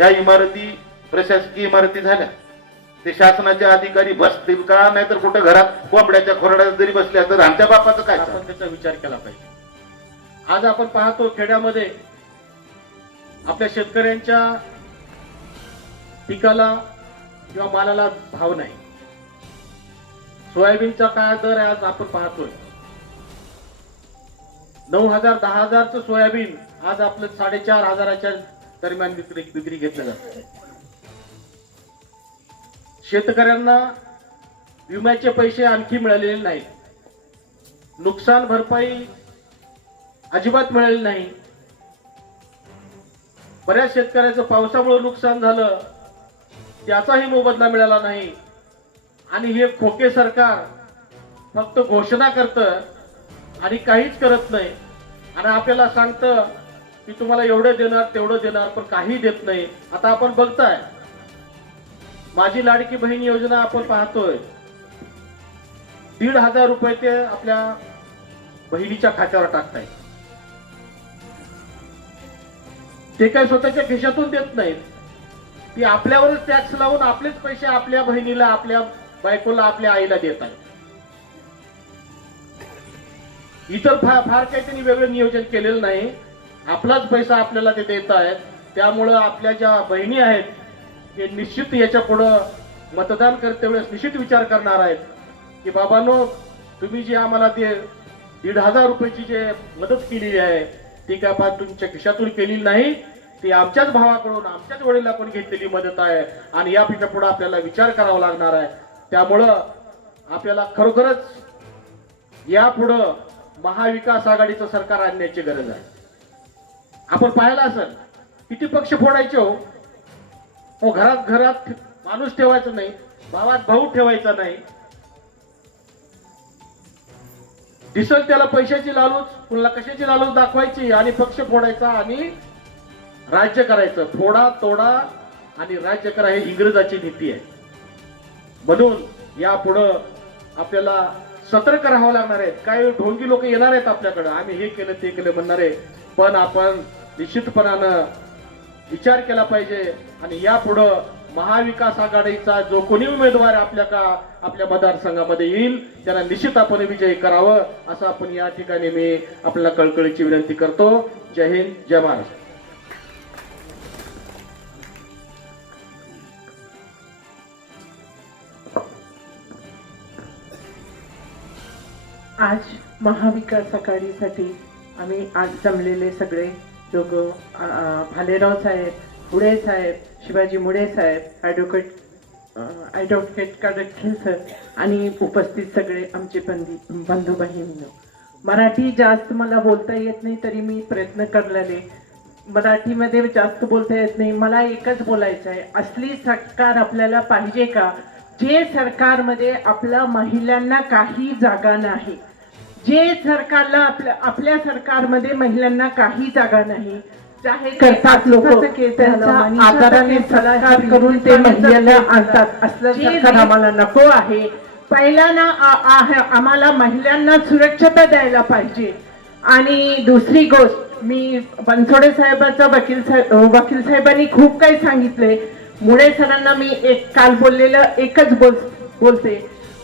ह्या इमारती प्रशासकीय इमारती झाल्या, ते शासनाचे अधिकारी बसतील का, नाहीतर कुठे घरात कोंबड्याच्या खोरड्यात जरी बसल्या तर आमच्या बापाचं काय? आपण त्याचा विचार केला पाहिजे. आज आपण पाहतो खेड्यामध्ये आपल्या शेतकऱ्यांच्या पिकाला किंवा मालाला भाव नाही. सोयाबीनचा काय दर आहे आज आपण पाहतोय. 9,000 10,000चं सोयाबीन आज आपलं 4,500 दरम्यान विक्री घेतलं जातं. शेतकऱ्यांना विम्याचे पैसे आणखी मिळालेले नाहीत. नुकसान भरपाई अजिबात मिळाली नाही. बऱ्याच शेतकऱ्याचं पावसामुळे नुकसान झालं, त्याचाही मोबदला मिळाला नाही. आणि हे खोके सरकार फक्त घोषणा करतं आणि काहीच करत नाही, आणि आपल्याला सांगतं की तुम्हाला एवढं देणार तेवढं देणार, पण काही देत नाही. आता आपण बघताय माझी लाडकी बहीण योजना आपण पाहतोय, 1,500 रुपये ते आपल्या बहिणीच्या खात्यावर टाकतायत. ते काही स्वतःच्या खिशातून देत नाहीत, ती आपल्यावरच टॅक्स लावून आपलेच पैसे आपल्या बहिणीला, आपल्या बायकोला, आपल्या आईला देत आहेत. इतर फार काही त्यांनी वेगळं नियोजन केलेलं नाही. आपलाच पैसा आपल्याला ते देत आहेत. त्यामुळं आपल्या ज्या बहिणी आहेत ते निश्चित याच्या पुढं मतदान करते वेळेस निश्चित विचार करणार आहेत की बाबांनो, तुम्ही जी आम्हाला ते 1,500 रुपयाची जे मदत केलेली आहे ती काय फार तुमच्या खिशातून केलेली नाही, ती आमच्याच भावाकडून, आमच्याच वडिलांकडून घेतलेली मदत आहे. आणि यापेक्षा पुढे आपल्याला विचार करावा लागणार आहे. त्यामुळं आपल्याला खरोखरच यापुढं महाविकास आघाडीचं सरकार आणण्याची गरज आहे. आपण पाहिलं असेल किती पक्ष फोडायचे हो, घरात माणूस ठेवायचा नाही, भावात भाऊ ठेवायचा नाही. दिसल त्याला पैशाची लालूच, कुणाला कशाची लालूच दाखवायची आणि पक्ष फोडायचा आणि राज्य करायचं. फोडा तोडा आणि राज्य करा, हे इंग्रजाची नीती आहे. म्हणून यापुढं आपल्याला सतर्क राहावं लागणार आहे. काही ढोंगी लोक येणार आहेत आपल्याकडे, आम्ही हे केलं ते केलं म्हणणार आहे, पण आपण निश्चितपणानं विचार केला पाहिजे. आणि यापुढं महाविकास आघाडीचा जो कोणी उमेदवार आपल्या मतदारसंघामध्ये येईल त्यांना निश्चित आपण विजयी करावं, असं आपण या ठिकाणी मी आपल्याला कळकळीची विनंती करतो. जय हिंद, जय महाराष्ट्र. आज महाविकास आघाडीसाठी आम्ही आज जमलेले सगळे लोक, भालेराव साहेब, मुळे साहेब, शिवाजी मुळे साहेब, ॲडव्होकेट कडखे सर आणि उपस्थित सगळे आमचे बंधू बहिणी. मराठी जास्त मला बोलता येत नाही, तरी मी प्रयत्न करलेले. मराठीमध्ये जास्त बोलता येत नाही. मला एकच बोलायचं आहे, असली सरकार आपल्याला पाहिजे का, जे सरकारमध्ये आपल्या महिलांना काही जागा नाही, जे सरकारला आपल्या सरकारमध्ये महिलांना काही जागा नाही, जाहीर करतात लोक, त्यांचा आदराने सत्कार करून ते महिलांना आणतात. असलं सरकार आम्हाला नको आहे. पहिला ना आम्हाला महिलांना सुरक्षता द्यायला पाहिजे. आणि दुसरी गोष्ट, मी बनसोडे साहेबांचा वकील साहेबांनी खूप काही सांगितले. मुळे सरांना मी काल बोललेलं एकच बोलते.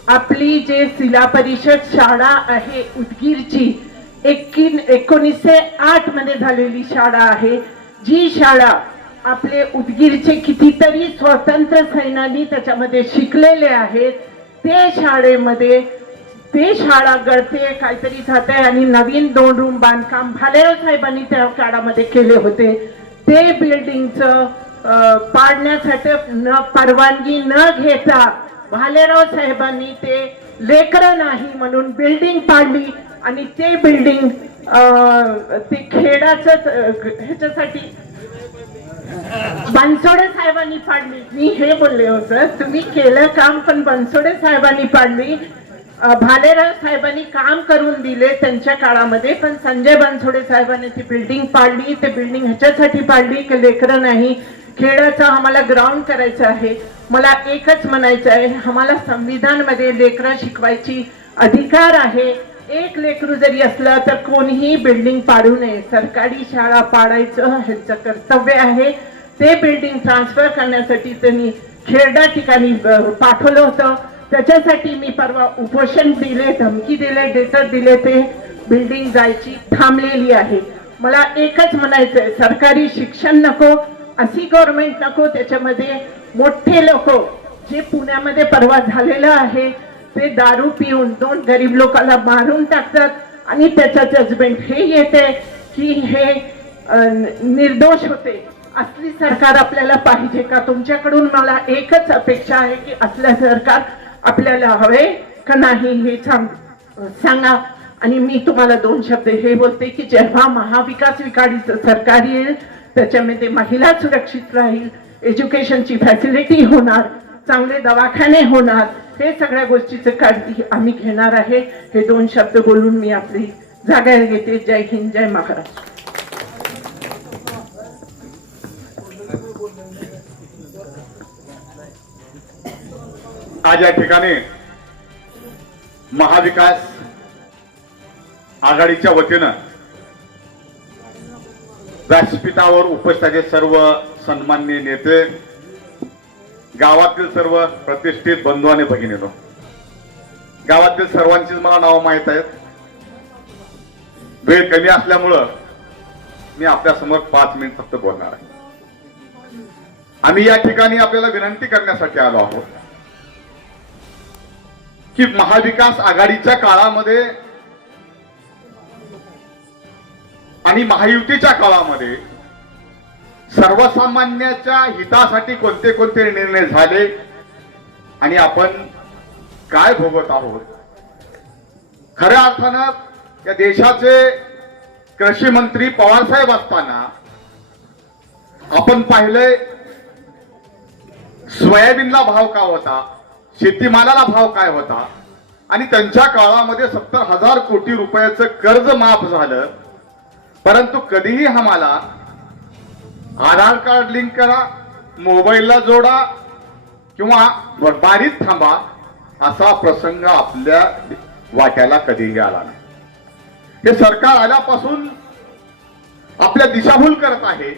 आपली जे जिल्हा परिषद शाळा आहे उदगीरची, 1908 मध्ये झालेली शाळा आहे, जी शाळा आपले उदगीरचे कितीतरी स्वातंत्र्य सैनानी त्याच्यामध्ये शिकलेले आहेत. ते शाळेमध्ये ते शाळा गळते, काहीतरी जात आहे. आणि नवीन 2 रूम बांधकाम भालेराव साहेबांनी त्या काळामध्ये केले होते. ते बिल्डिंगचं पाडण्यासाठी परवानगी न घेता भालेराव साहेबांनी ते लेकरं नाही म्हणून बिल्डिंग पाडली. आणि ते बिल्डिंग ते खेडाच ह्याच्यासाठी बनसोडे साहेबांनी पाडली. मी हे बोलले होतं, तुम्ही केलं काम पण बनसोडे साहेबांनी पाडली. भालेराव साहेबांनी काम करून दिले त्यांच्या काळामध्ये, पण संजय बनसोडे साहेबांनी ती बिल्डिंग पाडली. ते बिल्डिंग ह्याच्यासाठी पाडली की लेकरं नाही, खेड्याचा आम्हाला ग्राउंड करायचं आहे. मला एकच म्हणायचं आहे, आम्हाला संविधानामध्ये लेकरं शिकवायची अधिकार आहे. एक लेकरू जरी असलं तर कोणीही बिल्डिंग पाडू नये. सरकारी शाळा पाडायचं ह्यांचं कर्तव्य आहे. ते बिल्डिंग ट्रान्सफर करण्यासाठी त्यांनी खेरडा ठिकाणी पाठवलं होतं. त्याच्यासाठी मी परवा उपोषण दिले, धमकी दिले, डेटर दिले. ते बिल्डिंग जायची थांबलेली आहे. मला एकच म्हणायचंय, सरकारी शिक्षण नको, अशी गव्हर्नमेंट नको, त्याच्यामध्ये मोठे लोक जे पुण्यामध्ये परवा झालेलं आहे ते दारू पिऊन 2 गरीब लोकांना मारून टाकतात आणि त्याचा जजमेंट हे येते की हे निर्दोष होते. असली सरकार आपल्याला पाहिजे का? तुमच्याकडून मला एकच अपेक्षा आहे की असलं सरकार आपल्याला हवे का नाही हे सांगा. आणि मी तुम्हाला 2 शब्द हे बोलते की जेव्हा महाविकास आघाडीचं सरकार येईल त्याच्यामध्ये महिला सुरक्षित राहील, एज्युकेशनची फॅसिलिटी होणार, चांगले दवाखाने होणार, हे सगळ्या गोष्टीचं काळजी आम्ही घेणार आहे. हे 2 शब्द बोलून मी आपली जागा घेते. जय हिंद, जय महाराष्ट्र. आज या ठिकाणी महाविकास आघाडीच्या वतीनं व्यासपीठावर उपस्थित सर्व सन्माननीय नेते, गावातील सर्व प्रतिष्ठित बंधू आणि भगिनींनो, गावातील सर्वांचीच मला नावं माहित आहेत. वेळ कमी असल्यामुळं मी आपल्या समोर 5 मिनिट फक्त बोलणार आहे. आम्ही या ठिकाणी आपल्याला विनंती करण्यासाठी आलो आहोत की महाविकास आघाडीच्या काळामध्ये आणि महायुतीच्या काळामध्ये सर्वसामान्याच्या हितासाठी कोणते कोणते निर्णय झाले आणि आपण काय भोगत आहोत. खऱ्या अर्थानं या देशाचे कृषी मंत्री पवारसाहेब असताना आपण पाहिलंय सोयाबीनला भाव काय होता, शेतीमालाला भाव काय होता, आणि त्यांच्या काळामध्ये 70,000 कोटी रुपयाचं कर्ज माफ झालं. परंतु कधीही आम्हाला आधार कार्ड लिंक करा, मोबाईलला जोडा किंवा बारीत थांबा असा प्रसंग आपल्या वाट्याला कधीही आला नाही. हे सरकार आल्यापासून आपल्या दिशाभूल करत आहे.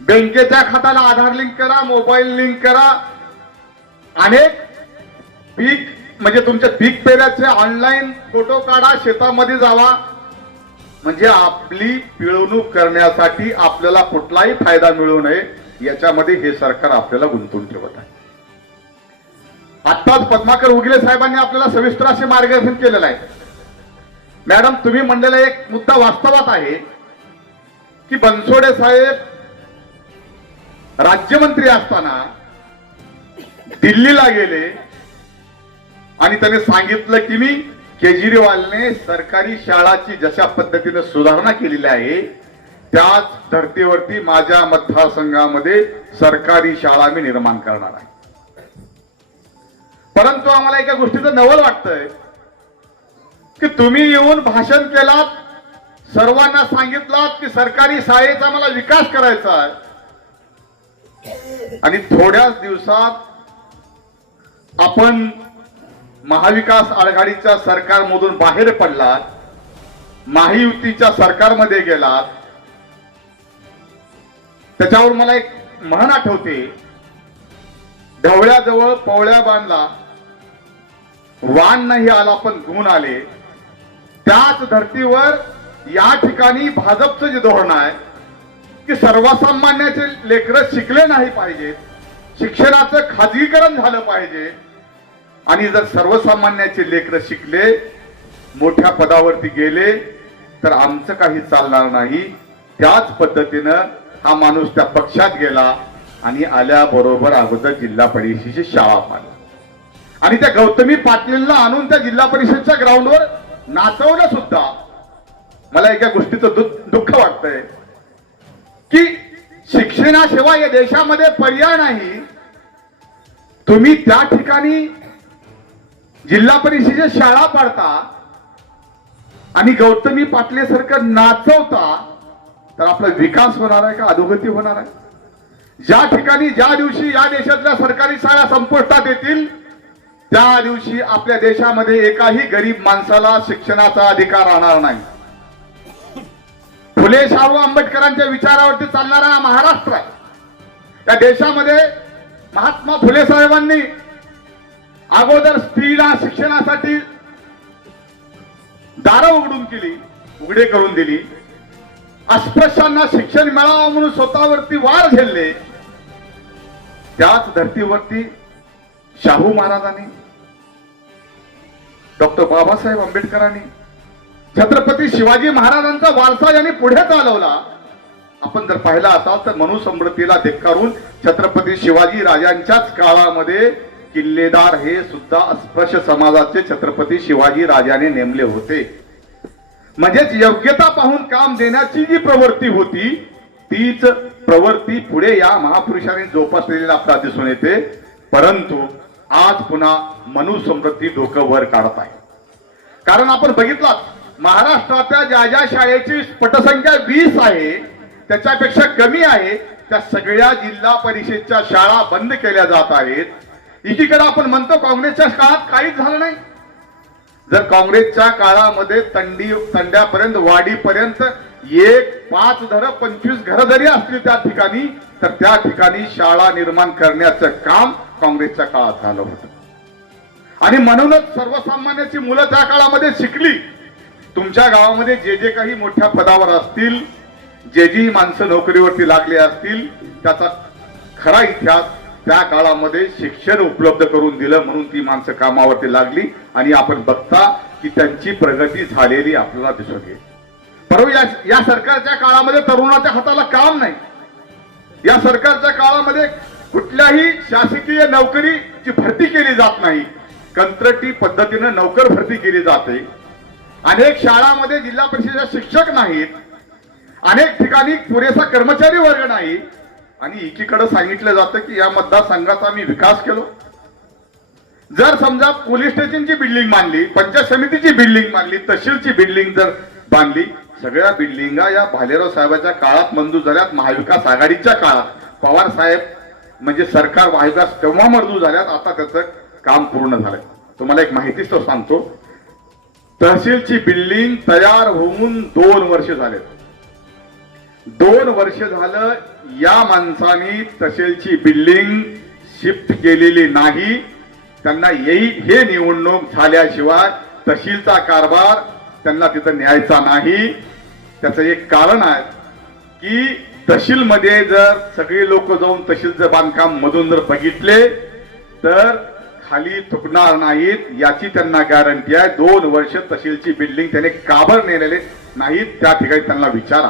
बँकेच्या खात्याला आधार लिंक करा, मोबाईल लिंक करा, अनेक पीक म्हणजे तुमच्या पीक पेऱ्याचे ऑनलाईन फोटो काढा, शेतामध्ये जावा, म्हणजे आपली पिळवणूक करण्यासाठी आपल्याला कुठलाही फायदा मिळू नये याच्यामध्ये हे सरकार आपल्याला गुंतवून ठेवत आहे. आत्ताच पद्माकर उगले साहेबांनी आपल्याला सविस्तर असे मार्गदर्शन केलेलं आहे. मॅडम, तुम्ही म्हणलेला एक मुद्दा वास्तवात आहे की बनसोडे साहेब राज्यमंत्री असताना दिल्लीला गेले आणि त्याने सांगितलं की मी केजरीवालने सरकारी शाळाची जशा पद्धतीने सुधारणा केलेली आहे त्याच धर्तीवरती माझ्या मतदारसंघामध्ये सरकारी शाळा मी निर्माण करणार आहे. परंतु आम्हाला एका गोष्टीचं नवल वाटतंय की तुम्ही येऊन भाषण केलात, सर्वांना सांगितलात की सरकारी शाळेचा मला विकास करायचा आहे, आणि थोड्याच दिवसात आपण महाविकास आघाडीच्या सरकारमधून बाहेर पडलात, महायुतीच्या सरकारमध्ये गेलात. त्याच्यावर मला एक म्हण आठवते, ढवळ्याजवळ पवळ्या बांधला, वान नाही आला पण गुण आले. त्याच धर्तीवर या ठिकाणी भाजपचं जे धोरण आहे की सर्वसामान्याचे लेकरं शिकले नाही पाहिजेत, शिक्षणाचं खाजगीकरण झालं पाहिजे, आणि जर सर्वसामान्याचे लेकरं शिकले, मोठ्या पदावरती गेले तर आमचं काही चालणार नाही. त्याच पद्धतीनं हा माणूस त्या पक्षात गेला आणि आल्याबरोबर अगोदर जिल्हा परिषदेची शाळा पाहिली आणि त्या गौतमी पाटीलला आणून त्या जिल्हा परिषदच्या ग्राउंडवर नाचवलं सुद्धा. मला एका गोष्टीचं दुःख वाटतंय की शिक्षणाशिवाय या देशामध्ये पर्याय नाही. तुम्ही त्या ठिकाणी जिल्हा परिषदेच्या शाळा पाडता आणि गौतमी पाटले सारखं नाचवता, तर आपला विकास होणार आहे का अधोगती होणार आहे? ज्या ठिकाणी ज्या दिवशी या देशातल्या सरकारी शाळा संपुष्टात येतील त्या दिवशी आपल्या देशामध्ये एकाही गरीब माणसाला शिक्षणाचा अधिकार राहणार नाही. फुले शाहू आंबेडकरांच्या विचारावरती चालणारा महाराष्ट्र आहे. त्या देशामध्ये महात्मा फुले साहेबांनी अगोदर स्त्रीला शिक्षणासाठी दारं उघडे करून दिली. अस्पृश्यांना शिक्षण मिळावं म्हणून स्वतःवरती वार झेलले. त्याच धर्तीवरती शाहू महाराजांनी, डॉक्टर बाबासाहेब आंबेडकरांनी, छत्रपती शिवाजी महाराजांचा वारसा यांनी पुढे चालवला. आपण जर पाहिला असाल तर मनुस्मृतीला धिक्कारून छत्रपती शिवाजी राजांच्याच काळामध्ये किल्लेदार हे सुद्धा अस्पृश्य समाजाचे छत्रपती शिवाजी राजाने नेमले होते. म्हणजेच योग्यता पाहून काम देण्याची जी प्रवृत्ती होती तीच प्रवृत्ती पुढे या महापुरुषांनी जोपासलेली आपल्याला दिसून येते. परंतु आज पुन्हा मनुस्मृती डोकं वर काढत आहे. कारण आपण बघितलं महाराष्ट्रातल्या ज्या ज्या शाळेची पटसंख्या 20 आहे त्याच्यापेक्षा कमी आहे त्या सगळ्या जिल्हा परिषदच्या शाळा बंद केल्या जात आहेत. एकीकडे आपण म्हणतो काँग्रेसच्या काळात काहीच झालं नाही. जर काँग्रेसच्या काळामध्ये तंड्यापर्यंत वाडीपर्यंत 1, 5 घरं 25 घरं जरी असली त्या ठिकाणी तर त्या ठिकाणी शाळा निर्माण करण्याचं काम काँग्रेसच्या काळात झालं होतं. आणि म्हणूनच सर्वसामान्याची मुलं त्या काळामध्ये शिकली. तुमच्या गावामध्ये जे जे काही मोठ्या पदावर असतील, जे जी माणसं नोकरीवरती लागले असतील त्याचा खरा इतिहास त्या काळामध्ये शिक्षण उपलब्ध करून दिलं म्हणून ती माणसं कामावरती लागली. आणि आपण बघता की त्यांची प्रगती झालेली आपल्याला दिसून येईल. परंतु या सरकारच्या काळामध्ये तरुणाच्या हाताला काम नाही. या सरकारच्या काळामध्ये कुठल्याही शासकीय नोकरीची भरती केली जात नाही. कंत्राटी पद्धतीनं नोकर भरती केली जाते. अनेक शाळांमध्ये जिल्हा परिषदेचे शिक्षक नाहीत. अनेक ठिकाणी पुरेसा कर्मचारी वर्ग नाही. आणि एकीकडे सांगितलं जातं की या मतदारसंघाचा आम्ही विकास केलो. जर समजा पोलीस स्टेशनची बिल्डिंग बांधली, पंचायत समितीची बिल्डिंग बांधली, तहसीलची बिल्डिंग जर बांधली, सगळ्या बिल्डिंगा या भालेराव साहेबांच्या काळात मंजूर झाल्यात. महाविकास आघाडीच्या काळात पवार साहेब म्हणजे सरकार महाविकास तेव्हा मंजूर झाल्यात. आता त्याचं काम पूर्ण झालंय. तुम्हाला एक माहितीच तो सांगतो. तहसीलची बिल्डिंग तयार होऊन 2 वर्ष झालेत. 2 वर्ष झालं या माणसांनी तहसीलची बिल्डिंग शिफ्ट केलेली नाही. त्यांना हे निवडणूक झाल्याशिवाय तहसीलचा कारभार त्यांना तिथं न्यायचा नाही. त्याचं एक कारण आहे की तहसीलमध्ये जर सगळे लोक जाऊन तहसीलचं बांधकाम मधून जर बघितले तर खाली थुकणार नाहीत याची त्यांना गॅरंटी आहे. 2 वर्ष तहसीलची बिल्डिंग त्याने काबर नेलेले नाहीत त्या ठिकाणी त्यांना विचारा.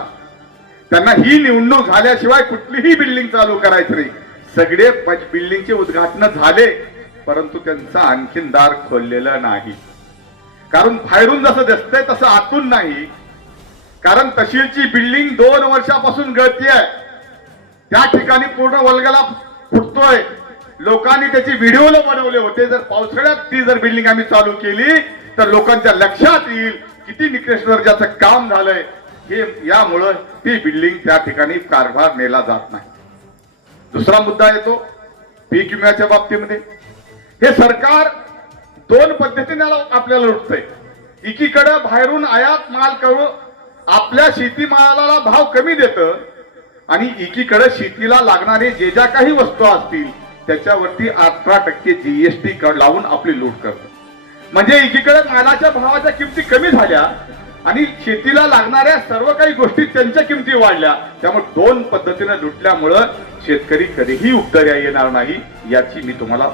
त्यांना ही निवडणूक झाल्याशिवाय कुठलीही बिल्डिंग चालू करायची नाही. सगळे बिल्डिंगचे उद्घाटन झाले परंतु त्यांचं आणखीन दार खोललेलं नाही. कारण बाहेरून जसं दिसतंय तसं आतून नाही. कारण तहसीलची बिल्डिंग 2 वर्षापासून गळती आहे. त्या ठिकाणी पूर्ण वल्गला फुटतोय. लोकांनी त्याची व्हिडिओ बनवले होते. जर पावसाळ्यात ती जर बिल्डिंग आम्ही चालू केली तर लोकांच्या लक्षात येईल किती निकृष्ट दर्जाचं काम झालंय. हे यामुळं ती बिल्डिंग त्या ठिकाणी कारभार नेला जात नाही. दुसरा मुद्दा येतो पीक विम्याच्या बाबतीमध्ये. हे सरकार 2 पद्धतीने आपल्याला लुटतंय. एकीकडे बाहेरून आयात माल करून आपल्या शेतीमालाला भाव कमी देतं आणि एकीकडे शेतीला लागणारे जे ज्या काही वस्तू असतील त्याच्यावरती 18% जीएसटी लावून आपली लूट करतं. म्हणजे एकीकडे मालाच्या भावाच्या किमती कमी झाल्या आणि शेतीला लागणाऱ्या सर्व काही गोष्टी त्यांच्या किमती वाढल्या. त्यामुळे 2 पद्धतीने लुटल्यामुळं शेतकरी कधीही उद्धर्या येणार नाही याची मी तुम्हाला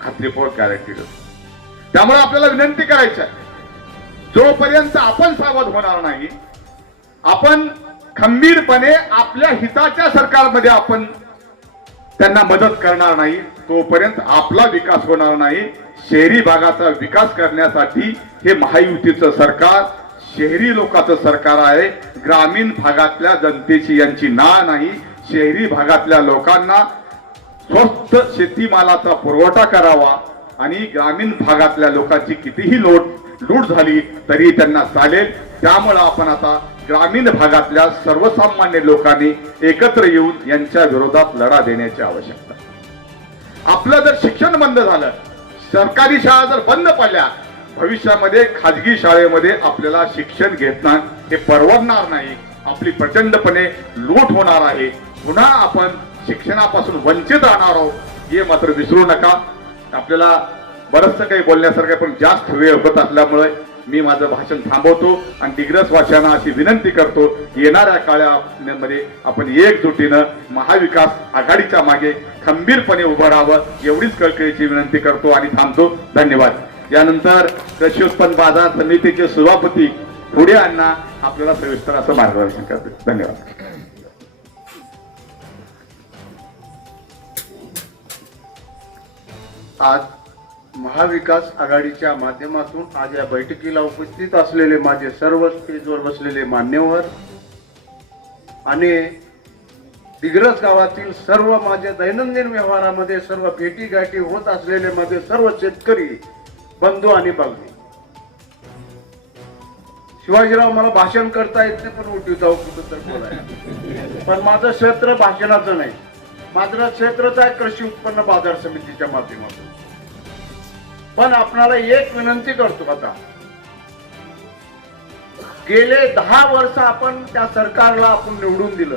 खात्रीपूर्वक गॅरंटी देतो. त्यामुळे आपल्याला विनंती करायची आहे जोपर्यंत आपण सावध होणार नाही, आपण खंबीरपणे आपल्या हिताच्या सरकारमध्ये आपण त्यांना मदत करणार नाही तोपर्यंत आपला विकास होणार नाही. शहरी भागाचा विकास करण्यासाठी हे महायुतीचं सरकार शहरी लोकांचं सरकार आहे. ग्रामीण भागातल्या जनतेची यांची नाळ नाही. शहरी भागातल्या लोकांना स्वस्त शेतीमालाचा पुरवठा करावा आणि ग्रामीण भागातल्या लोकांची कितीही लूट झाली तरी त्यांना चालेल. त्यामुळे आपण आता ग्रामीण भागातल्या सर्वसामान्य लोकांनी एकत्र येऊन यांच्या विरोधात लढा देण्याची आवश्यकता. आपलं जर शिक्षण बंद झालं, सरकारी शाळा जर बंद पडल्या, भविष्यामध्ये खाजगी शाळेमध्ये आपल्याला शिक्षण घेणं हे परवडणार नाही. आपली प्रचंडपणे लूट होणार आहे. पुन्हा आपण शिक्षणापासून वंचित राहणार आहोत हे मात्र विसरू नका. आपल्याला बरंचसं काही बोलण्यासारखं आहे, पण जास्त वेळ होत असल्यामुळे मी माझं भाषण थांबवतो आणि दिग्रस वाचना अशी विनंती करतो, येणाऱ्या काळामध्ये आपण एकजुटीनं महाविकास आघाडीच्या मागे खंबीरपणे उभं राहावं एवढीच कळकळीची विनंती करतो आणि थांबतो. धन्यवाद. यानंतर कृषी उत्पन्न बाजार समितीचे सभापती पुढे अण्णा आपल्याला सविस्तर असं मार्गदर्शन करते. धन्यवाद. आज महाविकास आघाडीच्या माध्यमातून आज या बैठकीला उपस्थित असलेले माझे सर्व स्टेजवर बसलेले मान्यवर आणि दिग्रस गावातील सर्व माझ्या दैनंदिन व्यवहारामध्ये सर्व भेटीगाठी होत असलेले माझे सर्व शेतकरी बंधू आणि भगिनी. शिवाजीराव, मला भाषण करता येत नाही, पण उठी जाऊ कुठं तर बोलायला. पण माझं क्षेत्र भाषणाचं नाही, माझं क्षेत्रच आहे कृषी उत्पन्न बाजार समितीच्या माध्यमातून. पण आपणाला एक विनंती करतो, आता गेले 10 वर्ष आपण त्या सरकारला आपण निवडून दिलं,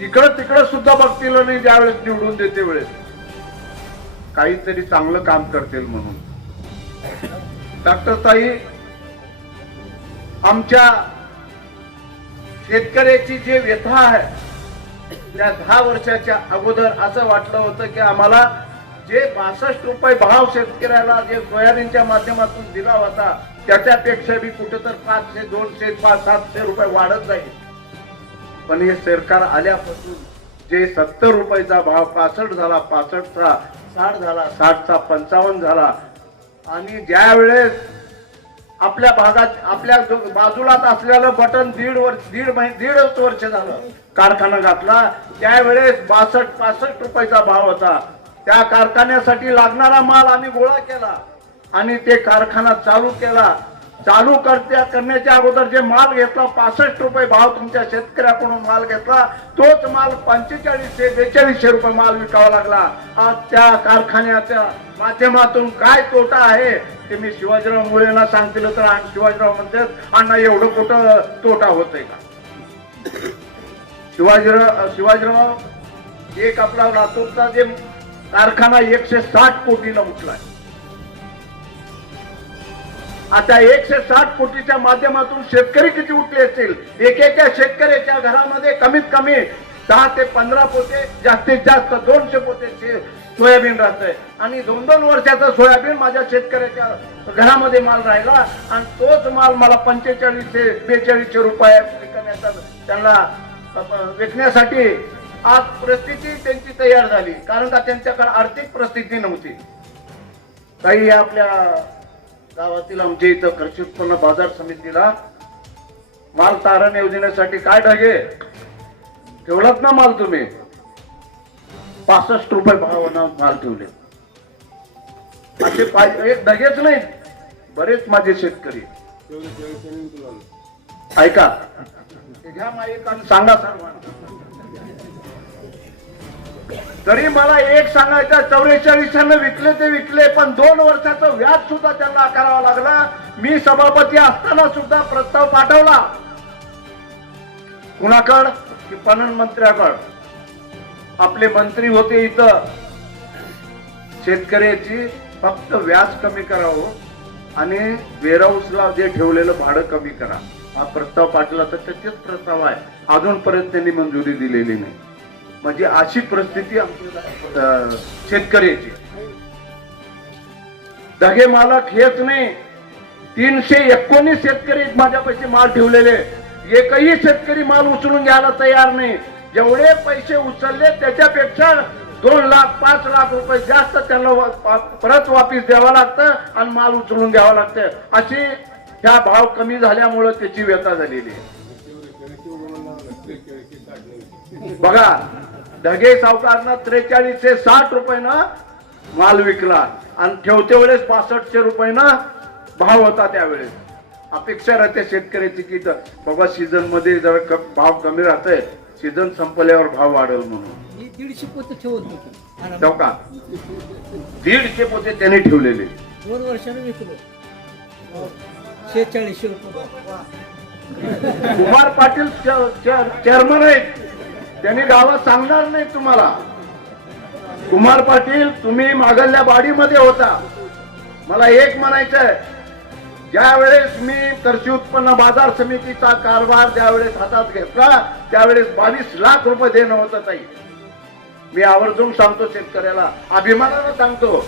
इकडं तिकडं सुद्धा बघतील नाही ज्यावेळेस निवडून देते वेळेस काहीतरी चांगलं काम करतील म्हणून. डॉक्टर ताई, आमच्या शेतकऱ्याची जे व्यथा आहे त्या 10 वर्षाच्या अगोदर असं वाटलं होतं की आम्हाला जे 62 रुपये भाव शेतकऱ्याला जे सोयाबीनच्या माध्यमातून दिला होता त्याच्यापेक्षा बी कुठे तर 500, 200, 700 रुपये वाढत जाईल. पण हे सरकार आल्यापासून जे 70 रुपयाचा भाव 65 झाला, 65चा 60 झाला, 60चा 55 झाला. आणि ज्या वेळेस आपल्या भागात आपल्या बाजूलाच असलेलं बटन दीड वर्ष झालं कारखाना घातला, त्यावेळेस 62-65 रुपयाचा भाव होता. त्या कारखान्यासाठी लागणारा माल आम्ही गोळा केला आणि ते कारखाना चालू केला. चालू करण्याच्या अगोदर जे माल घेतला 65 रुपये भाव तुमच्या शेतकऱ्याकडून माल घेतला, तोच माल 4500-4200 रुपये माल विकावा लागला. आज त्या कारखान्याच्या माध्यमातून काय तोटा आहे ते मी शिवाजीराव मुळेंना सांगतील तर शिवाजीराव म्हणतात, अण्णा एवढं कुठं तोटा होतोय का? शिवाजीराव एक आपला लातूरचा जे कारखाना 160 कोटीला उठलाय. आता 160 कोटीच्या माध्यमातून शेतकरी किती उठले असतील? एकेका शेतकऱ्याच्या घरामध्ये कमीत कमी 10 ते 15 पोते, जास्तीत जास्त 200 पोते सोयाबीन राहतंय. आणि 2-2 वर्षाचा सोयाबीन माझ्या शेतकऱ्याच्या घरामध्ये माल राहिला आणि तोच माल मला 4500-4200 रुपये विकण्याचा त्यांना विकण्यासाठी आज परिस्थिती त्यांची तयार झाली, कारण का त्यांच्याकडे आर्थिक परिस्थिती नव्हती. काही आपल्या गावातील आमच्या इथं कृषी उत्पन्न बाजार समितीला माल तारण योजनेसाठी काय ढगे ठेवलात ना माल तुम्ही? 65 रुपये भावानं माल ठेवले. असे एक ढगेच नाही, बरेच माझे शेतकरी ऐका, घ्या माईक आणि सांगा सर्वांना. तरी मला एक सांगायचं, 44 विकले ते विकले, पण 2 वर्षाचं व्याज सुद्धा त्यांना आकारावा लागला. मी सभापती असताना सुद्धा प्रस्ताव पाठवला कुणाकड की पणन मंत्र्याकड. आपले मंत्री होते इथं, शेतकऱ्याची फक्त व्याज कमी करावं आणि वेअरहाऊसला जे ठेवलेलं भाडं कमी करा, हा प्रस्ताव पाठवला. तर त्याचेच प्रस्ताव आहे, अजूनपर्यंत त्यांनी मंजुरी दिलेली नाही. म्हणजे अशी परिस्थिती आमच्या शेतकऱ्याची. दगे मालक हेच नाही, 319 शेतकरी माझ्यापाशी माल ठेवलेले, एकही शेतकरी माल उचलून घ्यायला तयार नाही. जेवढे पैसे उचलले त्याच्यापेक्षा 2 लाख 5 लाख रुपये जास्त त्यांना परत वापिस द्यावं लागतं आणि माल उचलून घ्यावं लागतं. अशी ह्या भाव कमी झाल्यामुळे त्याची व्यथा झालेली आहे. बघा, ढगे सावकारनं 4360 रुपयानं माल विकला आणि ठेवते वेळेस 6500 रुपयानं भाव होता. त्यावेळेस अपेक्षा राहते शेतकऱ्याची की बाबा सीझन मध्ये जरा भाव कमी राहतोय, सीझन संपल्यावर भाव वाढेल म्हणून. 150 पोते ठेवत होते ठेव का? 150 पोते त्याने ठेवलेले. 2 वर्षाने विकलो 4600 रुपये. कुमार पाटील चेअरमन आहेत, त्यांनी गावात सांगणार नाही तुम्हाला. कुमार पाटील, तुम्ही मागल्या बाडीमध्ये होता. मला एक म्हणायचंय, ज्या वेळेस मी कृषी उत्पन्न बाजार समितीचा कारभार ज्यावेळेस हातात घेतला त्यावेळेस 22 लाख रुपये देणं होतं ताई. मी आवर्जून सांगतो शेतकऱ्याला, अभिमानानं सांगतो.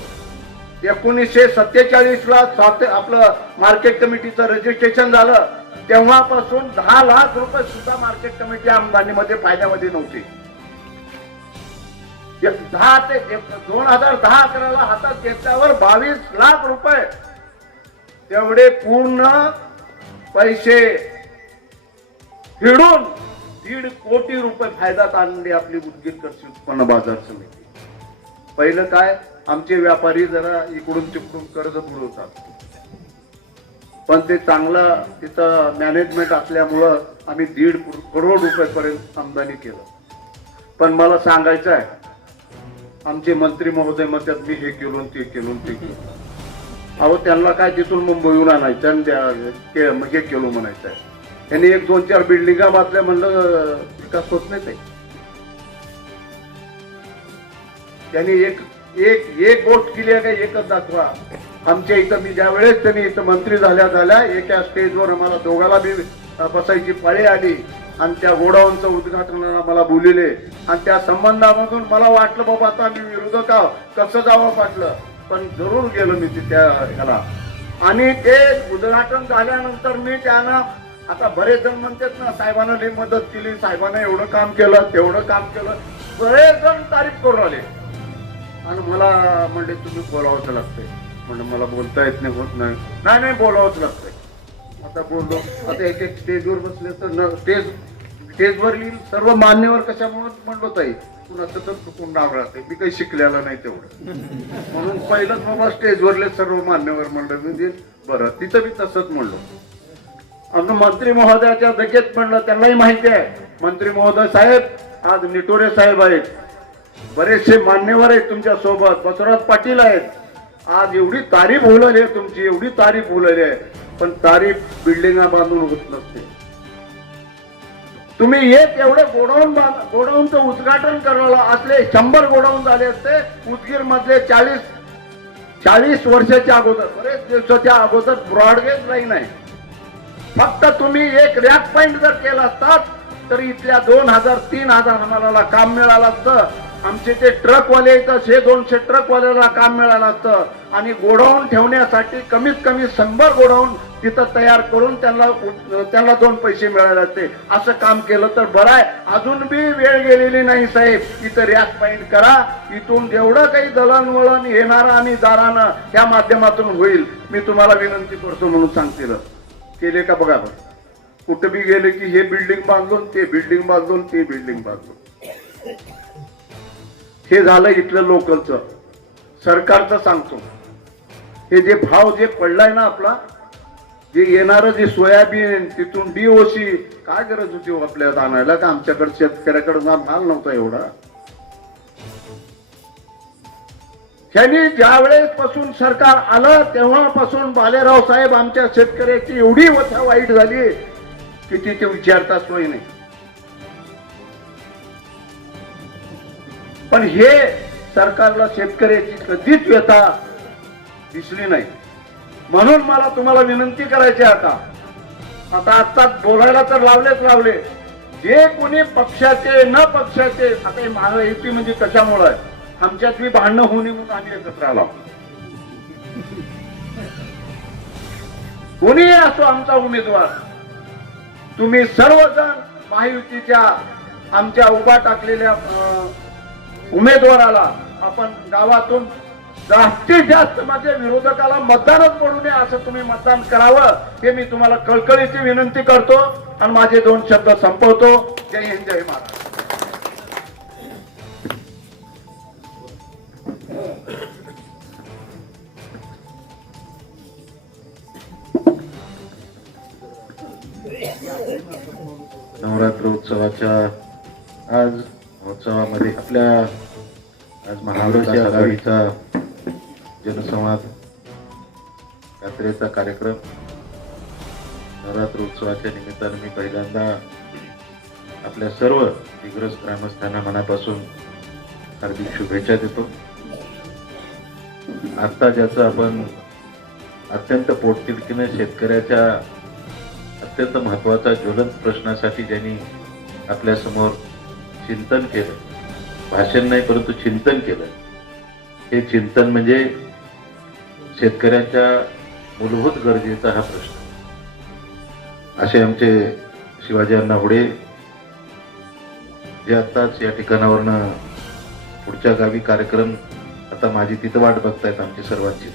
1947 ला आपलं मार्केट कमिटीचं रजिस्ट्रेशन झालं तेव्हापासून 10 लाख रुपये सुद्धा मार्केट कमिटी आमदानीमध्ये फायद्यामध्ये नव्हती. 2010-11 हातात घेतल्यावर 22 लाख रुपये तेवढे पूर्ण पैसे फिडून 1.5 कोटी रुपये फायद्यात आणले आपली उदगीर कृषी उत्पन्न बाजार समिती. पहिलं काय, आमचे व्यापारी जरा इकडून तिकडून कर्ज पुरवतात, पण ते चांगलं तिथं मॅनेजमेंट असल्यामुळं आम्ही 1.5 करोड रुपयेपर्यंत आमदानी केलं. पण मला सांगायचं आहे, आमचे मंत्री महोदय म्हणतात मी हे केलो ते केलो ते केलो. अहो त्यांना काय तिथून मुंबईहून आणायचं आणि हे केलो म्हणायचं आहे. त्यांनी 1-2-4 बिल्डिंगा बांधल्या म्हणलं विकास होत नाही. त्यांनी एक गोष्ट केली आहे का एकच दाखवा. आमच्या इथं मी ज्या वेळेस त्यांनी इथं मंत्री झाल्या एका स्टेजवर आम्हाला दोघाला बी बसायची पाळी आली आणि त्या गोडाऊनचं उद्घाटनाला मला बोलिले आणि त्या संबंधामधून मला वाटलं बाबा आता मी विरोधक आहो, कसं जावं वाटलं, पण जरूर गेलो मी त्या ह्याला. आणि ते उद्घाटन झाल्यानंतर मी त्यांना, आता बरेच जण म्हणतात ना साहेबांना लई मदत केली, साहेबांना एवढं काम केलं तेवढं काम केलं, बरेच जण तारीफ करून आले आणि मला म्हणले तुम्ही बोलावंच लागतंय. म्हणजे मला बोलता येत नाही, होत नाही बोलावंच लागतंय. आता बोललो, आता एक स्टेजवर बसले तर स्टेजवर येईल सर्व मान्यवर कशामुळे म्हणलो ताई कुणाचं तर चुकून नाव राहते, मी काही शिकलेलं नाही तेवढं, म्हणून पहिलंच बाबा स्टेजवरले सर्व मान्यवर म्हणलं म्हणजे बरं. तिथं मी तसंच म्हणलो. आमचं मंत्री महोदयाच्या दगेत म्हणलं, त्यांनाही माहिती आहे मंत्री महोदय साहेब आज निटोरे साहेब आहेत, बरेचसे मान्यवर आहेत तुमच्या सोबत, बसवराज पाटील आहेत. आज एवढी तारीफ बोलली आहे तुमची, एवढी तारीफ बोलली आहे, पण तारीफ बिल्डिंगा बांधून होत नसते. तुम्ही एक एवढे गोडाऊनचं उद्घाटन करायला असले 100 गोडाऊन झाले असते उदगीर मधले 40 वर्षाच्या अगोदर, बरेच दिवसाच्या अगोदर ब्रॉडगेज लाईन आहे. फक्त तुम्ही एक रॅक पॉइंट जर केला असतात तर इथल्या 2000-3000 आम्हाला काम मिळालं असतं. आमचे ते ट्रकवाले इथं 100-200 ट्रकवाल्याला काम मिळालं असतं आणि गोडाऊन ठेवण्यासाठी कमीत कमी 100 गोडाऊन तिथं तयार करून त्यांना 2 पैसे मिळाले असते. असं काम केलं तर बरं आहे. अजून बी वेळ गेलेली नाही साहेब, इथं रॅक पॉइंट करा. इथून जेवढं काही दळणवळण येणारं आणि दारानं त्या माध्यमातून होईल, मी तुम्हाला विनंती करतो म्हणून सांगतील. केले का बघा, कुठं बी गेले की हे बिल्डिंग बांधून ते बिल्डिंग बांधून ते बिल्डिंग बांधून. हे झालं इथलं लोकलचं. सरकारचं सांगतो, हे जे भाव जे पडलाय ना आपला, जे येणारं जे सोयाबीन तिथून DOC, काय गरज होती हो आपल्याला आणायला का? आमच्याकडे शेतकऱ्याकडे माल नव्हता एवढा. त्यांनी ज्या वेळेस पासून सरकार आलं तेव्हापासून बालेराव साहेब आमच्या शेतकऱ्याची एवढी व्यथा वाईट झाली की ती ते विचारता सोय नाही. पण हे सरकारला शेतकऱ्याची कधीच व्यथा दिसली नाही. म्हणून मला तुम्हाला विनंती करायची आता आत्ताच बोलायला तर लावले, जे कोणी पक्षाचे न पक्षाचे, आता महायुती म्हणजे कशामुळे आमच्यात मी भांडणं होणे म्हणून आम्ही एकत्र आलो. कोणीही असो आमचा उमेदवार, तुम्ही सर्वजण महायुतीच्या आमच्या उभा टाकलेल्या उमेदवाराला आपण गावातून जास्तीत जास्त माझ्या विरोधकाला मतदानच पडू नये असं तुम्ही मतदान करावं, हे मी तुम्हाला कळकळीची विनंती करतो आणि माझे 2 शब्द संपवतो. जय हिंद, जय महाराष्ट्र. नवरात्र उत्सवाच्या आज महोत्सवामध्ये आपल्या आज महाविकास आघाडीचा जनसंवाद यात्रेचा कार्यक्रम नवरात्र उत्सवाच्या निमित्तानं मी पहिल्यांदा आपल्या सर्व दिग्रस ग्रामस्थांना मनापासून हार्दिक शुभेच्छा देतो. आता ज्याचं आपण अत्यंत पोटतिडकीने शेतकऱ्याच्या अत्यंत महत्वाचा ज्वलंत प्रश्नासाठी ज्यांनी आपल्या समोर चिंतन केलं, भाषण नाही परंतु चिंतन केलं, हे चिंतन म्हणजे शेतकऱ्यांच्या मूलभूत गरजेचा हा प्रश्न. असे आमचे शिवाजी अण्णा हुडे जे आत्ताच या ठिकाणावरनं पुढच्या गावी कार्यक्रम, आता माझी तिथं वाट बघतायत आमची सर्वांचीच,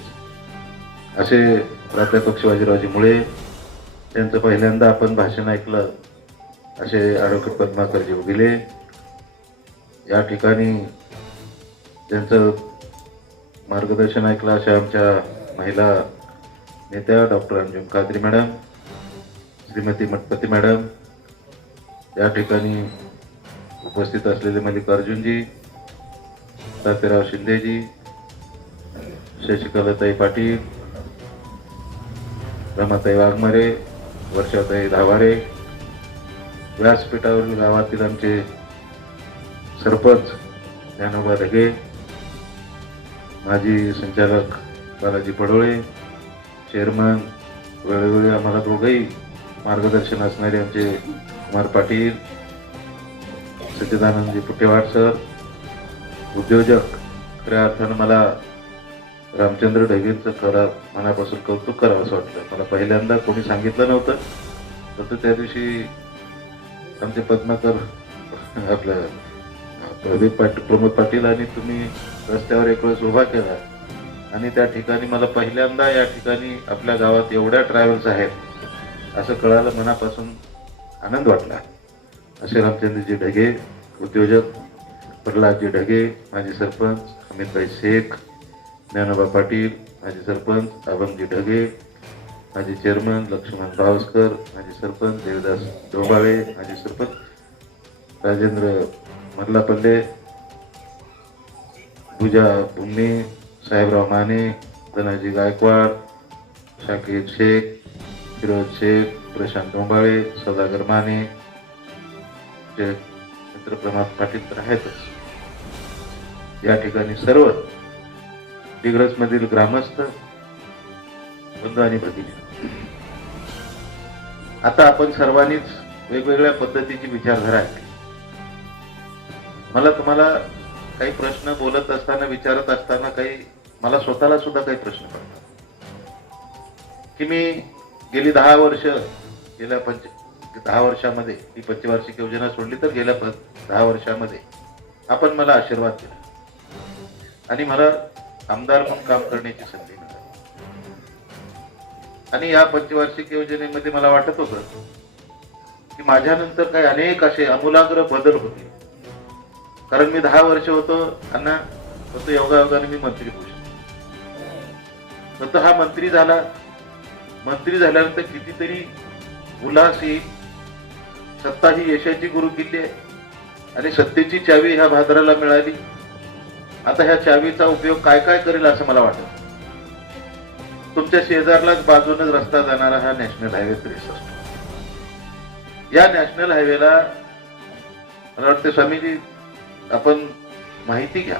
असे प्राध्यापक शिवाजीरावजी मुळे, त्यांचं पहिल्यांदा आपण भाषण ऐकलं असे ॲडव्होकेट पद्माकरजी उगिले, या ठिकाणी त्यांचं मार्गदर्शन ऐकलं अशा आमच्या महिला नेत्या doctor Anjum Qadri madam, Shrimati Mathpati madam, या ठिकाणी उपस्थित असलेले मल्लिकार्जुनजी, तात्याराव शिंदेजी, शशिकलाताई पाटील, रमाताई वाघमारे, वर्षाताई धावारे, व्यासपीठावरील गावातील आमचे सरपंच ज्ञानोबा ढगे, माजी संचालक बालाजी पडोळे, चेअरमन, वेळोवेळी आम्हाला दोघंही मार्गदर्शन असणारे आमचे कुमार पाटील, सच्चिदानंदजी पुटेवाड सर, उद्योजक, खऱ्या अर्थानं मला रामचंद्र ढगेंचं मनापासून कौतुक करावं असं वाटलं. मला पहिल्यांदा कोणी सांगितलं नव्हतं, तर त्या दिवशी आमचे पद्माकर आपलं प्रमोद पाटील आणि तुम्ही रस्त्यावर एक वेळेस उभा केला आणि त्या ठिकाणी मला पहिल्यांदा या ठिकाणी आपल्या गावात एवढ्या ट्रॅव्हल्स आहेत असं कळालं, मनापासून आनंद वाटला. असे रामचंद्रजी ढगे उद्योजक, प्रल्हादजी ढगे माजी सरपंच, अमितभाई शेख, ज्ञानोबा पाटील माजी सरपंच, अभंगजी ढगे माजी चेअरमन, लक्ष्मण भावस्कर माजी सरपंच, देवदास डोंबाळे माजी सरपंच, राजेंद्र मल्लापल्ले, पूजा भुम्मी, साहेबराव माने, धनाजी गायकवाड, शाकीर शेख, फिरोज शेख, प्रशांत डोंबाळे, सौदागर माने, मित्र प्रमाद पाटील तर आहेतच. या ठिकाणी सर्व दिग्रस मधील ग्रामस्थ बंधू आणि भगिनी, आता आपण सर्वांनीच वेगवेगळ्या पद्धतीची विचारधारा आहे. मला तुम्हाला काही प्रश्न बोलत असताना, विचारत असताना मला स्वतःला सुद्धा काही प्रश्न पडतात की मी गेली 10 वर्ष, गेल्या 10 वर्षामध्ये ही पंचवार्षिक योजना सोडली तर गेल्या 10 वर्षामध्ये आपण मला आशीर्वाद दिला आणि मला आमदार म्हणून काम करण्याची संधी मिळाली. आणि या पंचवार्षिक योजनेमध्ये मला वाटत होतं की माझ्यानंतर काही अनेक असे आमूलाग्र बदल होते, कारण मी 10 वर्ष होतो अण्णा होतो, योगायोगाने मी मंत्री होऊ शकतो. तर हा मंत्री झाला, मंत्री झाल्यानंतर कितीतरी उल्हास येईल. सत्ता ही यशाची गुरुकिल्ली आहे आणि सत्तेची चावी ह्या भादराला मिळाली. आता ह्या चावीचा उपयोग काय काय करेल असं मला वाटत. तुमच्या शेजारलाच बाजूने रस्ता जाणारा हा नॅशनल हायवे 63, या नॅशनल हायवेला मला वाटते स्वामीजी आपण माहिती घ्या,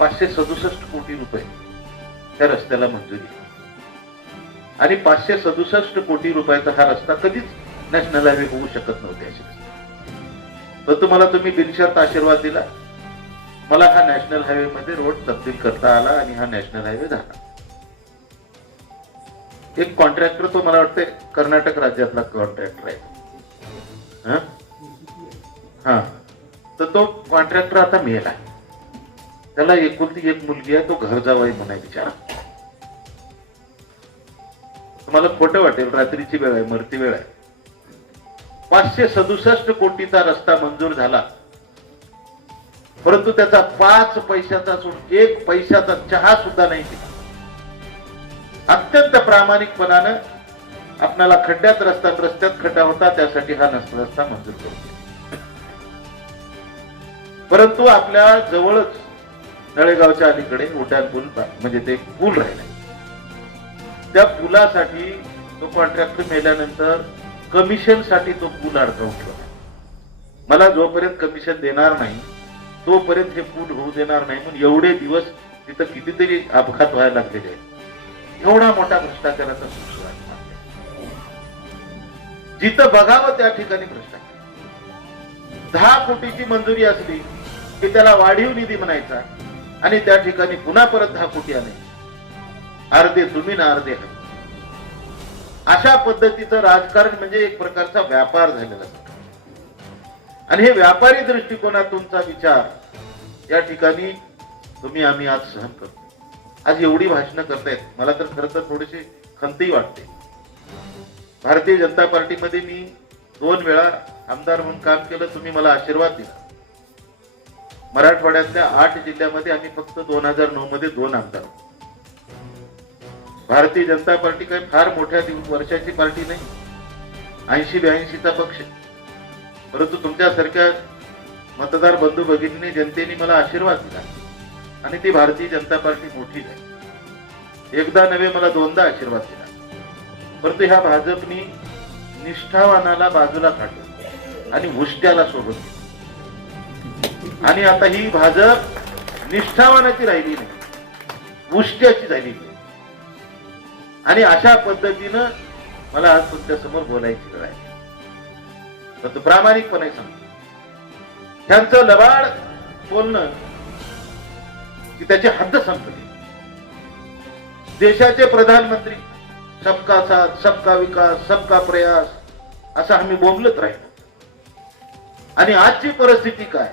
567 कोटी रुपये त्या रस्त्याला मंजुरी आणि 567 कोटी रुपयाचा हा रस्ता कधीच नॅशनल हायवे होऊ शकत नव्हते असे. तर तुम्हाला तुम्ही बिनशर्त आशीर्वाद दिला, मला हा नॅशनल हायवे मध्ये रोड तब्दील करता आला आणि हा नॅशनल हायवे झाला. एक कॉन्ट्रॅक्टर, तो मला वाटतं कर्नाटक राज्यातला कॉन्ट्रॅक्टर आहे, हा, तर तो कॉन्ट्रॅक्टर आता मेला. त्याला एकुलती एक मुलगी आहे, तो घर जावाई म्हणाय बिचारा. तुम्हाला खोटं वाटेल, रात्रीची वेळ आहे, मरती वेळ आहे. 567 कोटीचा रस्ता मंजूर झाला, परंतु त्याचा 5 पैशाचा सोडून 1 पैशाचा चहा सुद्धा नाही दिला. अत्यंत प्रामाणिकपणानं आपल्याला खड्ड्यात रस्त्यात खड्डा होता, त्यासाठी हा रस्ता मंजूर करतो. परंतु आपल्या जवळच नळेगावच्या अलीकडे उड्डाण पूल, म्हणजे ते पूल राहिला, त्या पुलासाठी तो कॉन्ट्रॅक्टर मेल्यानंतर कमिशन साठी तो पूल अडकावून ठेवला. मला जोपर्यंत कमिशन देणार नाही तोपर्यंत हे पूल होऊ देणार नाही म्हणून एवढे दिवस तिथं कितीतरी अपघात व्हायला लागलेले आहेत. एवढा मोठा भ्रष्टाचाराचा सुरू आहे. जिथं बघावं त्या ठिकाणी भ्रष्टाचार. 10 कोटीची मंजुरी असली की त्याला वाढीव निधी म्हणायचा आणि त्या ठिकाणी पुन्हा परत 10 कोटी आले. अर्धे तुम्ही ना अर्धे आम्ही. अशा पद्धतीचं राजकारण म्हणजे एक प्रकारचा व्यापार झालेला आहे. आणि हे व्यापारी दृष्टिकोनातूनचा विचार या ठिकाणी तुम्ही आम्ही आज सहन करतो. आज एवढी भाषणं करतायत, मला तर खरं तर थोडीशी खंतही वाटते. भारतीय जनता पार्टीमध्ये मी 2 वेळा आमदार म्हणून काम केलं. तुम्ही मला आशीर्वाद दिला. मराठवाड्यातल्या 8 जिल्ह्यामध्ये आम्ही फक्त 2009 मध्ये 2 आमदार होतो. भारतीय जनता पार्टी काही फार मोठ्या वर्षाची पार्टी नाही, 80-82चा पक्ष. परंतु तुमच्यासारख्या मतदार बंधू भगिनीने जनतेने मला आशीर्वाद दिला आणि ती भारतीय जनता पार्टी मोठी आहे. एकदा नव्हे मला 2दा आशीर्वाद दिला. परंतु ह्या भाजपनी निष्ठावानाला बाजूला काढलं आणि उष्ट्याला सोबत घेतलं. आणि आता ही भाजप निष्ठावानाची राहिली नाही, उष्ट्याची झाली नाही. आणि अशा पद्धतीनं मला आज तुमच्या समोर बोलायची वेळ आहे. परंतु प्रामाणिकपणे सांगतो, त्यांचं लबाड बोलणं की त्याची हद्द संपली. देशाचे प्रधानमंत्री सबका साथ, सबका विकास, सबका प्रयास असं आम्ही बोलत राहिलो. आणि आजची परिस्थिती काय,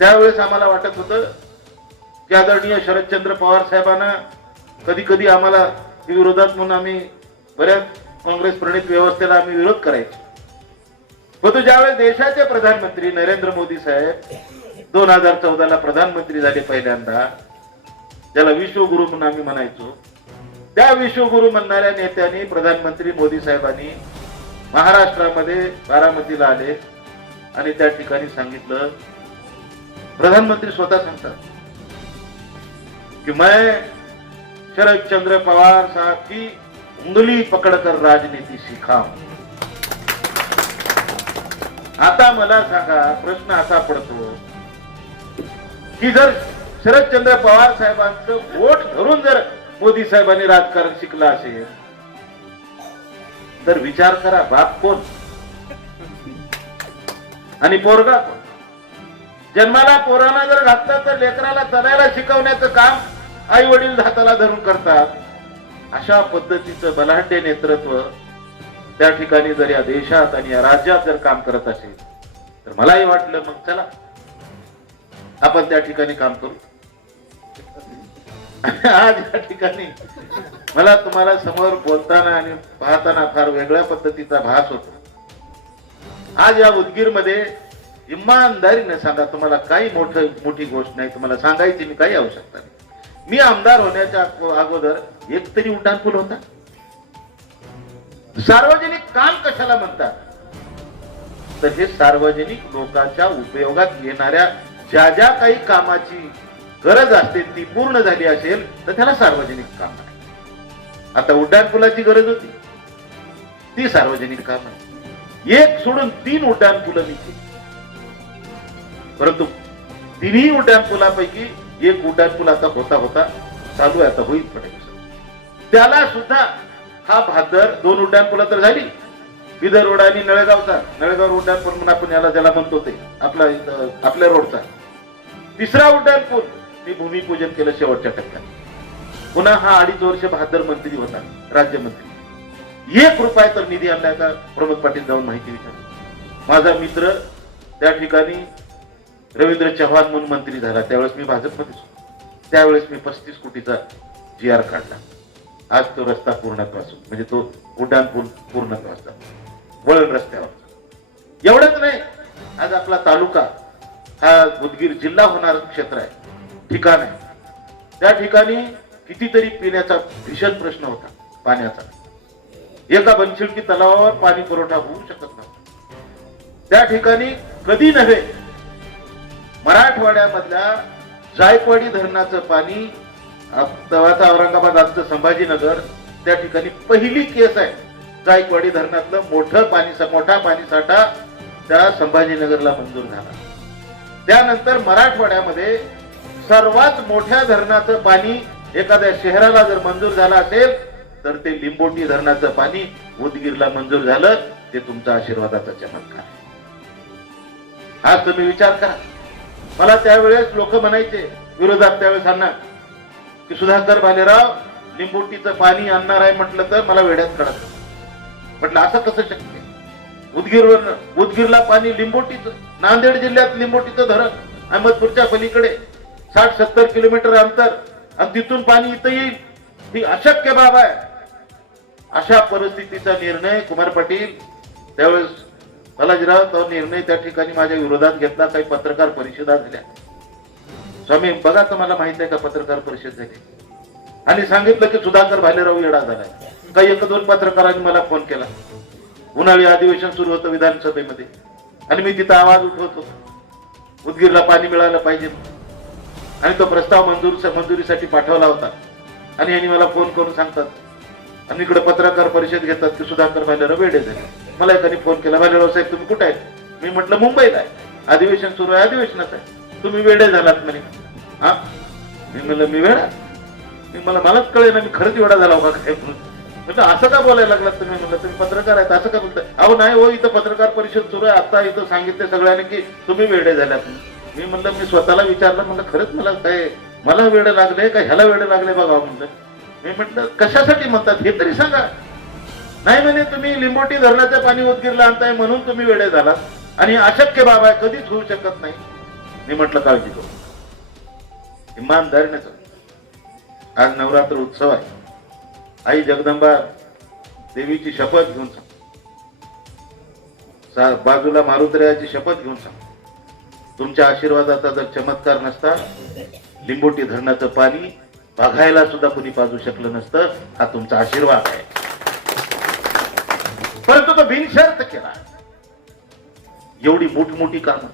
त्यावेळेस आम्हाला वाटत होतं की आदरणीय शरदचंद्र पवार साहेबांना कधी कधी आम्हाला विरोधात म्हणून आम्ही बऱ्याच काँग्रेस प्रणित व्यवस्थेला आम्ही विरोध करायचो. परंतु ज्यावेळेस देशाचे प्रधानमंत्री नरेंद्र मोदी साहेब 2014ला प्रधानमंत्री झाले पहिल्यांदा, ज्याला विश्वगुरु म्हणून आम्ही म्हणायचो, त्या विश्वगुरु म्हणणाऱ्या नेत्यांनी प्रधानमंत्री मोदी साहेबांनी महाराष्ट्रामध्ये बारामतीला आले आणि त्या ठिकाणी सांगितलं, प्रधानमंत्री स्वतः सांगतात की मैं शरद चंद्र पवार साहब की उंगली पकडकर राजनीति सीखा. आता मला सांगा, प्रश्न असा पडतो की जर शरदचंद्र पवार साहेबांचं वोट धरून जर मोदी साहेबांनी राजकारण शिकलं असेल तर विचार करा, बाप कोण आणि पोरगा कोण. जन्माला पोरांना जर घातलं तर लेकराला चालायला शिकवण्याचं काम आई वडील हाताला धरून करतात. अशा पद्धतीचं बलाढ्य नेतृत्व त्या ठिकाणी जर या देशात आणि या राज्यात जर काम करत असेल तर मलाही वाटलं मग चला आपण त्या ठिकाणी काम करू. आज या ठिकाणी मला तुम्हाला समोर बोलताना आणि पाहताना फार वेगळ्या पद्धतीचा भास होतो. आज या उदगीरमध्ये इमानदारीने सांगा, तुम्हाला काही मोठी गोष्ट नाही, तुम्हाला सांगायची मी काही आवश्यकता नाही. मी आमदार होण्याच्या अगोदर एक तरी उड्डाणपूल होता. सार्वजनिक काम कशाला म्हणतात, तर हे सार्वजनिक लोकांच्या उपयोगात येणाऱ्या ज्या ज्या काही कामाची गरज असते ती पूर्ण झाली असेल तर त्याला सार्वजनिक काम आहे. आता उड्डाणपुलाची गरज होती, ती सार्वजनिक काम आहे. एक सोडून 3 उड्डाणपुलं मी केली. परंतु 3ही उड्डाणपुलापैकी एक उड्डाणपूल आता होता चालू आहे, आता होईल पडेल. त्याला सुद्धा हा भादर 2 उड्डाणपुला तर झाली, बिदर रोड आणि नळेगाव उड्डाणपूल म्हणून आपण याला ज्याला म्हणतो ते आपल्या रोडचा 3रा उड्डाणपूल मी भूमिपूजन केलं शेवटच्या टप्प्यात. पुन्हा हा 2.5 वर्ष भादर मंत्री होता, राज्यमंत्री. 1 रुपया तर निधी आणलाय का प्रमोद पाटील जाऊन माहिती विचार. माझा मित्र त्या ठिकाणी रवींद्र चव्हाण म्हणून मंत्री झाला, त्यावेळेस मी भाजपमध्येच होतो. त्यावेळेस मी 35 कोटीचा GR काढला. आज तो रस्ता पूर्णत्वास, म्हणजे तो उड्डाणपूल पूर्णत्वास, वळण रस्त्यावर. एवढंच नाही, आज आपला तालुका हा उदगीर जिल्हा होणार क्षेत्र आहे, ठिकाण आहे. त्या ठिकाणी कितीतरी पिण्याचा भीषण प्रश्न होता, पाण्याचा. एका बनशिडकी तलावावर पाणी पुरवठा होऊ शकत नव्हता. त्या ठिकाणी कधी नव्हे मराठवाड्यामधल्या जायकवाडी धरणाचं पाणी, तेव्हाचा औरंगाबाद, आजचं संभाजीनगर, त्या ठिकाणी पहिली केस आहे. जायकवाडी धरणातलं मोठा पाणी साठा त्या संभाजीनगरला मंजूर झाला. त्यानंतर मराठवाड्यामध्ये सर्वात मोठ्या धरणाचं पाणी एखाद्या शहराला जर मंजूर झालं असेल तर ते लिंबोटी धरणाचं पाणी उदगीरला मंजूर झालं. ते तुमचा आशीर्वादाचा चमत्कार आहे. आज तुम्ही विचार करा. मला त्यावेळेस लोक म्हणायचे विरोधात त्यावेळेस आणणार की सुधाकर भालेराव लिंबोटीचं पाणी आणणार आहे म्हटलं तर मला वेड्यात काढत. म्हटलं असं कसं शक्य आहे? उदगीरला पाणी लिंबोटीचं, नांदेड जिल्ह्यात लिंबोटीचं धरण, अहमदपूरच्या पलीकडे 60-70 किलोमीटर अंतर आणि तिथून पाणी इथं येईल, ही अशक्य बाब आहे. अशा परिस्थितीचा निर्णय कुमार पाटील त्यावेळेस बालाजीराव तो निर्णय त्या ठिकाणी माझ्या विरोधात घेतला. काही पत्रकार परिषदा झाल्या. स्वामी बघा तुम्हाला माहित आहे का पत्रकार परिषद झाली आणि सांगितलं की सुधाकर भालेराव येडा झालाय. काही 1-2 पत्रकारांनी मला फोन केला. उन्हाळी अधिवेशन सुरू होतं विधानसभेमध्ये आणि मी तिथं आवाज उठवत होतो उदगीरला पाणी मिळालं पाहिजे आणि तो प्रस्ताव मंजुरीसाठी पाठवला होता. आणि यांनी मला फोन करून सांगतात आणि इकडे पत्रकार परिषद घेतात की सुधाकर भालेराव वेडे झाले. मला एकाने फोन केला, भालेराव साहेब तुम्ही कुठे आहेत? मी म्हटलं मुंबईला आहे, अधिवेशन सुरू आहे, अधिवेशनात आहे. तुम्ही वेडे झालात म्हणे. हा मी म्हणलं मी वेडा? मलाच कळेल ना मी खरंच वेडा झाला होता काय म्हणून. म्हटलं असं का बोलायला लागलात तुम्ही? म्हटलं तुम्ही पत्रकार आहेत असं का बोलताय? अहो नाही हो, इथं पत्रकार परिषद सुरू आहे, आता इथं सांगितलं सगळ्यांनी की तुम्ही वेडे झाल्यात. मी म्हणलं मी स्वतःला विचारलं, म्हणलं खरंच मला वेडे लागले का ह्याला वेडे लागले बघा म्हणलं. मी म्हटलं कशासाठी म्हणतात हे तरी सांगा. नाही म्हणे तुम्ही लिंबोटी धरणाचं पाणी उदगीरला आणताय म्हणून तुम्ही वेडे झालात आणि अशक्य बाब आहे, कधीच होऊ शकत नाही. मी म्हटलं काळजी करू, इमानदारीने सांग. आज नवरात्र उत्सव आहे. आई जगदंबा देवीची शपथ घेऊन सांग, बाजूला मारुतरायाची शपथ घेऊन सांग, तुमच्या आशीर्वादाचा जर चमत्कार नसता लिंबोटी धरणाचं पाणी बघायला सुद्धा कोणी पाजू शकलं नसतं. हा तुमचा आशीर्वाद आहे. परंतु तो बिनशर्त केला. एवढी मोठमोठी कामं,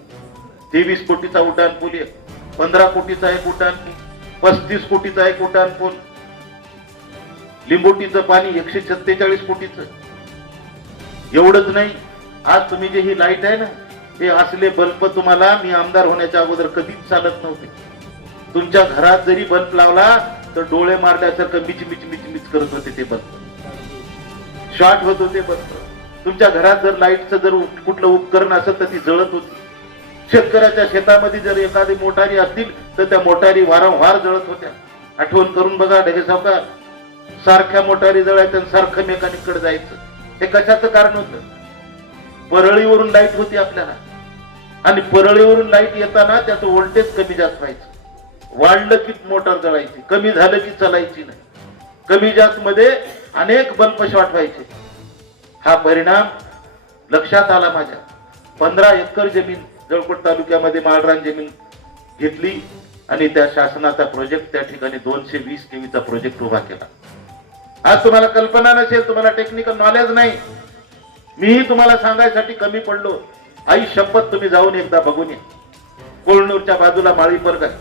23 कोटीचा उड्डाण पूल, 15 कोटीचा एक उड्डाण पूल, 35 कोटीचा एक उड्डाण पूल, लिंबोटीचं पाणी 147 कोटीचं. एवढंच नाही, आज तुम्ही जे ही लाईट आहे ना, हे असले बल्ब तुम्हाला मी आमदार होण्याच्या अगोदर कधीच चालत नव्हते. तुमच्या घरात जरी बल्ब लावला तर डोळे मारल्यासारखं मिच मिच मिच मिच करत होते ते बल्ब, शॉर्ट होत होते बल्ब. तुमच्या घरात जर लाईटचं जर कुठलं उपकरण असेल तर ती जळत होती. शेतकऱ्याच्या शेतामध्ये जर एखादी मोटारी असतील तर त्या मोटारी वारंवार जळत होत्या. आठवण करून बघा ढगे सावकार, सारख्या मोटारी जळायच्या सारखं मेकॅनिक कडे जायचं. हे कशाचं कारण होतं? परळीवरून लाईट होती आपल्याला आणि परळीवरून लाईट येताना त्याचं व्होल्टेज कमी जास्त व्हायचं. वाढलं की मोटार जळायची, कमी झालं की चालायची नाही. कमी जास्त मध्ये अनेक बल्ब शॉर्ट व्हायचे. हा परिणाम लक्षात आला माझ्या. 15 एकर जमीन जळकोट तालुक्यामध्ये माळरान जमीन घेतली आणि त्या शासनाचा प्रोजेक्ट त्या ठिकाणी 220 केवीचा प्रोजेक्ट उभा केला. आज तुम्हाला कल्पना नसेल, तुम्हाला टेक्निकल नॉलेज नाही, मीही तुम्हाला सांगायसाठी कमी पडलो. आई शपथ तुम्ही जाऊन एकदा बघून या. कोळनूरच्या बाजूला माळी पर्ग आहे,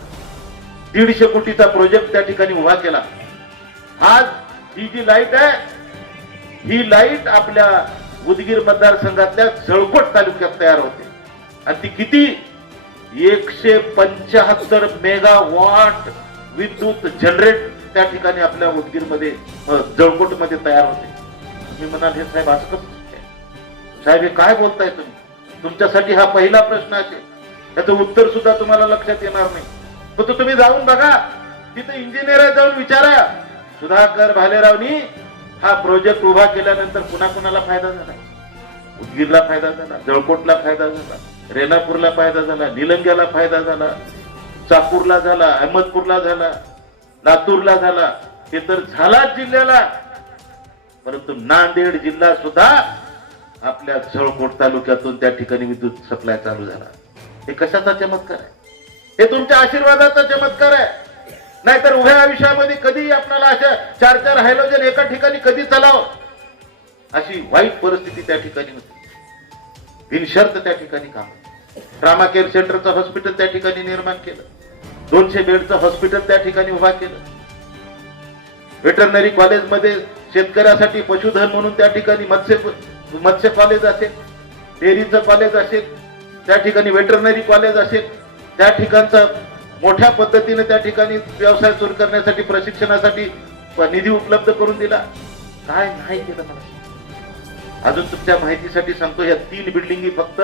150 कोटीचा प्रोजेक्ट त्या ठिकाणी उभा केला. आज ही जी लाईट आहे, ही लाईट आपल्या उदगीर मतदारसंघातल्या जळकोट तालुक्यात तयार होते आणि ती किती 175 मेगावॉट विद्युत जनरेट त्या ठिकाणी आपल्या उदगीरमध्ये जळकोटमध्ये तयार होते. मी म्हणाल हे साहेब असं कसं साहेब हे काय बोलताय तुम्ही? तुमच्यासाठी हा पहिला प्रश्न असेल, त्याचं उत्तर सुद्धा तुम्हाला लक्षात येणार नाही. फक्त तुम्ही जाऊन बघा, तिथे इंजिनियर जाऊन विचारा. सुधाकर भालेरावनी हा प्रोजेक्ट उभा केल्यानंतर कुणाकुणाला फायदा झाला? उदगीरला फायदा झाला, जळकोटला फायदा झाला, रेणापूरला फायदा झाला, निलंग्याला फायदा झाला, चाकूरला झाला, अहमदपूरला झाला, लातूरला झाला. हे तर झालाच जिल्ह्याला, परंतु नांदेड जिल्हा सुद्धा आपल्या जळकोट तालुक्यातून त्या ठिकाणी विद्युत सप्लाय चालू झाला. हे कशाचा चमत्कार आहे? हे तुमच्या आशीर्वादाचा चमत्कार आहे. नाहीतर उभ्या आयुष्यामध्ये कधी आपल्याला अशा 4-4 हायड्रोजन एका ठिकाणी कधी चालावं अशी वाईट परिस्थिती त्या ठिकाणी होती. बिनशर्त त्या ठिकाणी काम. ट्रामा केअर सेंटरचं हॉस्पिटल त्या ठिकाणी निर्माण केलं, 200 बेडचं हॉस्पिटल त्या ठिकाणी उभा केलं. वेटरनरी कॉलेजमध्ये शेतकऱ्यासाठी पशुधन म्हणून त्या ठिकाणी मत्स्य कॉलेज असेल, डेअरीचं कॉलेज असेल, त्या ठिकाणी वेटरनरी कॉलेज असेल, त्या ठिकाणचा मोठ्या पद्धतीने त्या ठिकाणी व्यवसाय सुरू करण्यासाठी प्रशिक्षणासाठी निधी उपलब्ध करून दिला. काय नाही केलं मला. अजून तुमच्या माहितीसाठी सांगतो, या 3 बिल्डिंगी फक्त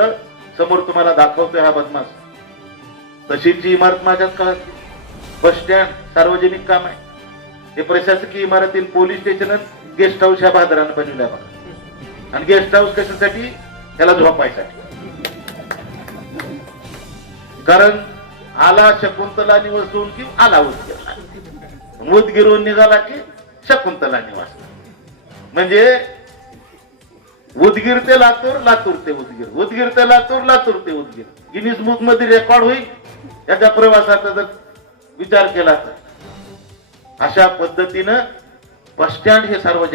समोर तुम्हाला दाखवतोय हा बदमाश. तहसीलची इमारत माझ्याच काळात, बस स्टँड सार्वजनिक काम आहे, हे प्रशासकीय इमारतील पोलीस स्टेशन, गेस्ट हाऊस ह्या भादरानं बनवल्या बघा. आणि गेस्ट हाऊस कशासाठी? त्याला झोपायसाठी. कारण आला शकुंतला निवासून की आला उदगीर, उदगीरून निघाला की शकुंतला निवास. म्हणजे उदगीर ते लातूर, लातूर ते उदगीर, उदगीर ते लातूर, लातूर ते उदगीर. गिनीज बुक मध्ये रेकॉर्ड होईल त्याच्या प्रवासाचा जर विचार केला तर. अशा पद्धतीनं बस स्टँड हे सार्वजनिक